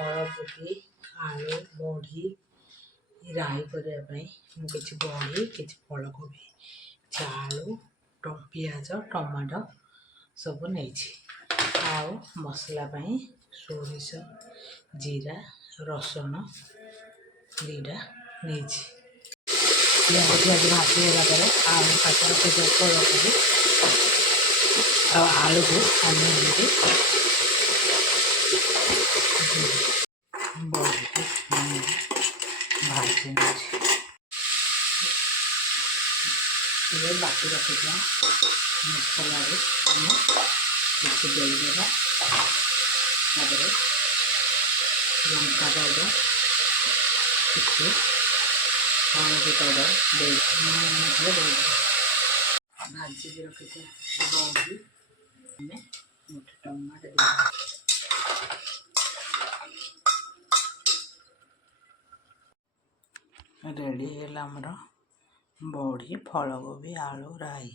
फूलकोबी आलू बड़ी राई करने किसी बड़ी किसी फूलकोबी आलू पियाज टमाटो सब नहीं आउ मसला सोरिष जीरा रसुण दीटा नहीं पियाज पियाज भाजीगला आलू काट फूलकोबी आलू को बड़ी भाजी बाटी रखी मसला किसी देदेगा लंका पाउडर किसी हलदी पाउडर भाजी भी रखी बड़ी गोटे टमाटो रेडी है बड़ी फूलकोबी आलू राई।